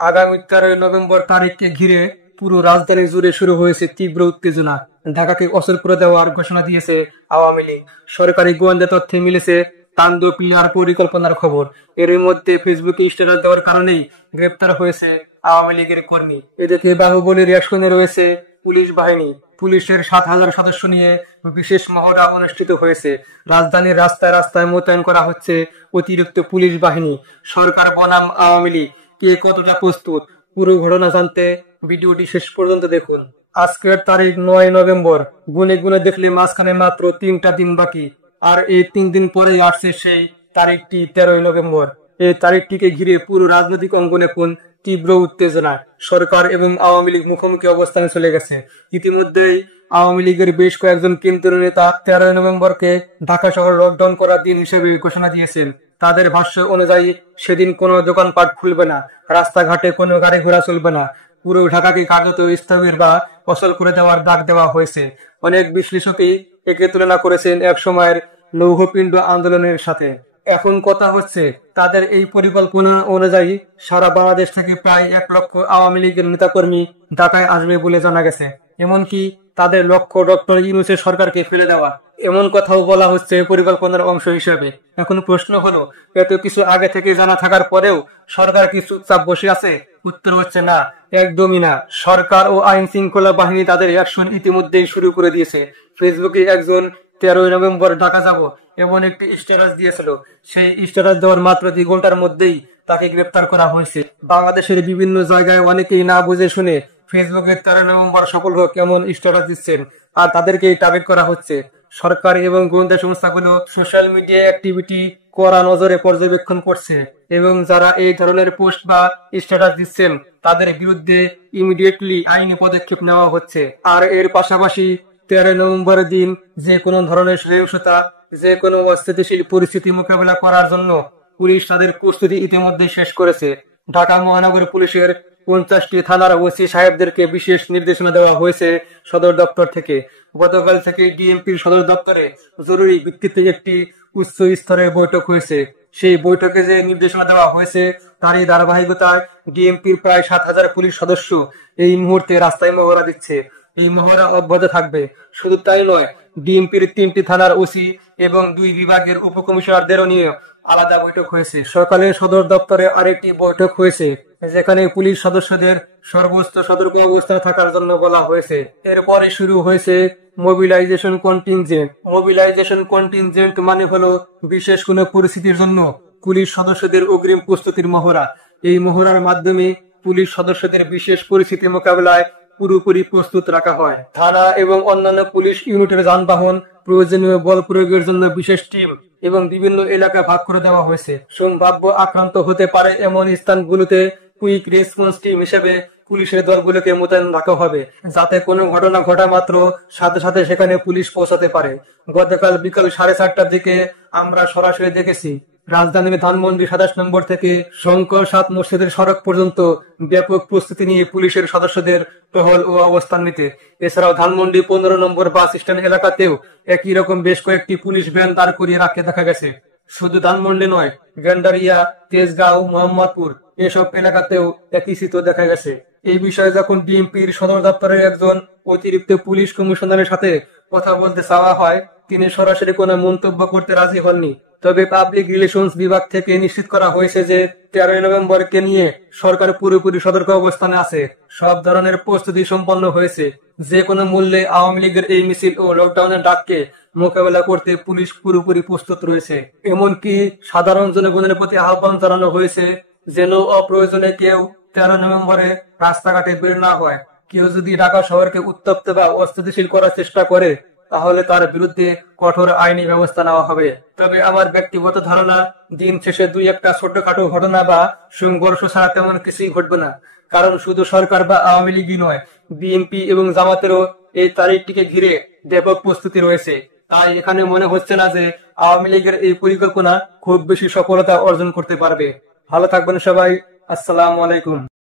আগামী 13 নভেম্বর তারিখকে ঘিরে পুরো রাজধানী জুড়ে শুরু হয়েছে তীব্র উত্তেজনা। ঢাকাকে অচল করে দেওয়ার ঘোষণা দিয়েছে আওয়ামী লীগ। সরকারি গোয়েন্দা তথ্যে মিলেছে তাণ্ডব ক্লিয়ার পরিকল্পনার খবর। এর মধ্যে ফেসবুকে স্ট্যাটাস দেওয়ার কারণেই গ্রেপ্তার হয়েছে আওয়ামী লীগের কর্মী। এদিকে বাহুবলী রিয়াকশনে রয়েছে পুলিশ বাহিনী। পুলিশের 7,000 সদস্য নিয়ে বিশেষ মহড়া অনুষ্ঠিত হয়েছে। রাজধানীর রাস্তায় রাস্তায় মোতায়েন করা হচ্ছে অতিরিক্ত পুলিশ বাহিনী। সরকার বনাম আওয়ামী লীগ কে কতটা প্রস্তুত, পুরো ঘটনা জানতে ভিডিওটি শেষ পর্যন্ত দেখুন। আজকের তারিখ 9 নভেম্বর। গুনে গুনে দেখলে মাঝখানে মাত্র 3টা দিন বাকি, আর এই 3 দিন পরেই আসছে সেই তারিখটি 13 নভেম্বর। এই তারিখটিকে ঘিরে পুরো রাজনৈতিক অঙ্গনে এখন তীব্র উত্তেজনা। সরকার এবং আওয়ামী লীগ মুখোমুখি অবস্থানে চলে গেছে। ইতিমধ্যেই আওয়ামী লীগের বেশ কয়েকজন কেন্দ্রীয় নেতা 13 নভেম্বরকে ঢাকা শহর লকডাউন করার দিন হিসেবে ঘোষণা দিয়েছেন। তাদের ভাষ্য অনুযায়ী সেদিন কোনো দোকানপাট খুলবে না, রাস্তাঘাটে কোনো গাড়ি ঘোড়া চলবে না, পুরো ঢাকাকে কার্যত স্থবির বা অচল করে দেওয়ার ডাক দেওয়া হয়েছে। অনেক বিশ্লেষকই একে তুলনা করেছেন এক সময়ের লৌহপিণ্ড আন্দোলনের সাথে। এখন কথা হচ্ছে, তাদের এই পরিকল্পনা অনুযায়ী সারা বাংলাদেশ থেকে প্রায় 1 লক্ষ আওয়ামী লীগের নেতাকর্মী ঢাকায় আসবে বলে জানা গেছে। এমনকি তাদের লক্ষ্য ডক্টর ইউনূসের সরকারকে ফেলে দেওয়া, এমন কথাও বলা হচ্ছে পরিকল্পনার অংশ হিসেবে। এখন প্রশ্ন হলো, এত কিছু আগে থেকে জানা থাকার পরেও সরকার কি চুপচাপ বসে আছে? উত্তর হচ্ছে না, একদমই না। সরকার ও আইন শৃঙ্খলা বাহিনী তাদের অ্যাকশন ইতিমধ্যেই শুরু করে দিয়েছে। ফেসবুকে একজন 13 নভেম্বর ঢাকা যাব এমন একটি স্ট্যাটাস দিয়েছিল। সেই স্ট্যাটাস দেওয়ার মাত্র 2 ঘন্টার মধ্যেই তাকে গ্রেপ্তার করা হয়েছে। বাংলাদেশের বিভিন্ন জায়গায় অনেকেই না বুঝে শুনে ফেসবুকে 13 নভেম্বর সফল হোক এমন স্ট্যাটাস দিচ্ছেন, আর তাদেরকেই টার্গেট করা হচ্ছে। সরকার এবং গোয়েন্দা সংস্থাগুলো সোশ্যাল মিডিয়া অ্যাক্টিভিটি কড়া নজরে পর্যবেক্ষণ করছে, এবং যারা এই ধরনের পোস্ট বা স্ট্যাটাস দিচ্ছেন তাদের বিরুদ্ধে ইমিডিয়েটলি আইনি পদক্ষেপ নেওয়া হচ্ছে। আর এর পাশাপাশি 13 নভেম্বরের দিন যে কোনো ধরনের সহিংসতা, যে কোনো অস্থিতিশীল পরিস্থিতি মোকাবেলা করার জন্য পুলিশ তাদের প্রস্তুতি ইতিমধ্যে শেষ করেছে। ঢাকা মহানগর পুলিশের 50টি থানার ওসি সাহেবদেরকে বিশেষ নির্দেশনা দেওয়া হয়েছে সদর দপ্তর থেকে। গতকাল থেকে ডিএমপির সদর দপ্তরে জরুরি ভিত্তিতে একটি উচ্চ স্তরের বৈঠক হয়েছে। সেই বৈঠকে যে নির্দেশনা দেওয়া হয়েছে তারই ধারাবাহিকতায় ডিএমপির প্রায় 7,000 পুলিশ সদস্য এই মুহূর্তে রাস্তায় মহড়া দিচ্ছে। এই মহড়া অব্যাহত থাকবে। শুধু তাই নয়, ডিএমপির 3টি থানার ওসি এবং 2 বিভাগের উপকমিশনারদেরও নিয়ে আলাদা বৈঠক হয়েছে। সকালে সদর দপ্তরে আরেকটি বৈঠক হয়েছে, যেখানে পুলিশ সদস্যদের সর্বোচ্চ সতর্ক অবস্থায় থাকার জন্য বলা হয়েছে। এরপরে শুরু হয়েছে মোবিলাইজেশন কন্টিনজেন্ট। মোবিলাইজেশন কন্টিনজেন্ট মানে হলো বিশেষ কোনো পরিস্থিতির জন্য পুলিশ সদস্যদের অগ্রিম প্রস্তুতির মহড়া। এই মহড়ার মাধ্যমে পুলিশ সদস্যদের বিশেষ পরিস্থিতি মোকাবেলায় পুরোপুরি প্রস্তুত রাখা হয়। থানা এবং অন্যান্য পুলিশ ইউনিটের যানবাহন, প্রয়োজনীয় বল প্রয়োগের জন্য বিশেষ টিম এবং বিভিন্ন এলাকা ভাগ করে দেওয়া হয়েছে। সম্ভাব্য আক্রান্ত হতে পারে এমন স্থানগুলোতে কুইক রেসপন্স টিম হিসেবে পুলিশের দলগুলোকে মোতায়েন রাখা হবে, যাতে কোনো ঘটনা ঘটা মাত্র সাথে সাথে সেখানে পুলিশ পৌঁছাতে পারে। গতকাল বিকাল 4:30টার দিকে আমরা সরাসরি দেখেছি রাজধানীর ধানমন্ডি 27 নম্বর থেকে শঙ্কর 7 মসজিদের সড়ক পর্যন্ত ব্যাপক প্রস্তুতি নিয়ে পুলিশের সদস্যদের টহল ও অবস্থান নিতে। এছাড়াও ধানমন্ডি 15 নম্বর বাস স্ট্যান্ড এলাকাতেও একই রকম বেশ কয়েকটি পুলিশ ভ্যান দাঁড় করিয়ে রাখতে দেখা গেছে। শুধু ধানমন্ডি নয়, গেন্ডারিয়া, তেজগাঁও, মোহাম্মদপুর এসব এলাকাতেও একই চিত্র দেখা গেছে। এই বিষয়ে যখন ডিএমপির সদর দপ্তরের একজন অতিরিক্ত পুলিশ কমিশনারের সাথে কথা বলতে চাওয়া হয়, তিনি সরাসরি কোনো মন্তব্য করতে রাজি হননি। তবে পাবলিক রিলেশনস বিভাগ থেকে নিশ্চিত করা হয়েছে যে 13 নভেম্বরকে নিয়ে সরকার পুরোপুরি সতর্ক অবস্থানে আছে। সব ধরনের প্রস্তুতি সম্পন্ন হয়েছে। যে কোনো মূল্যে আওয়ামী লীগের এই মিছিল ও লকডাউনের ডাককে মোকাবেলা করতে পুলিশ পুরোপুরি প্রস্তুত রয়েছে। এমনকি সাধারণ জনগণের প্রতি আহ্বান জানানো হয়েছে যেন অপ্রয়োজনে কেউ 13 নভেম্বরে রাস্তাঘাটে বের না হয়। কেউ যদি ঢাকা শহরকে উত্তপ্ত বা অস্থিতিশীল করার চেষ্টা করে, তাহলে তার বিরুদ্ধে কঠোর আইনি ব্যবস্থা নেওয়া হবে। তবে আমার ব্যক্তিগত ধারণা, দিন শেষে 2-1টা ছোটখাটো ঘটনা বা সংঘর্ষ ছাড়া তেমন কিছুই ঘটবে না। কারণ শুধু সরকার বা আওয়ামী লীগই নয়, বিএনপি এবং জামাতেরও এই তারিখটিকে ঘিরে ব্যাপক প্রস্তুতি রয়েছে। তাই এখানে মনে হচ্ছে না যে আওয়ামী লীগের এই পরিকল্পনা খুব বেশি সফলতা অর্জন করতে পারবে। ভালো থাকবেন সবাই। আসসালামু আলাইকুম।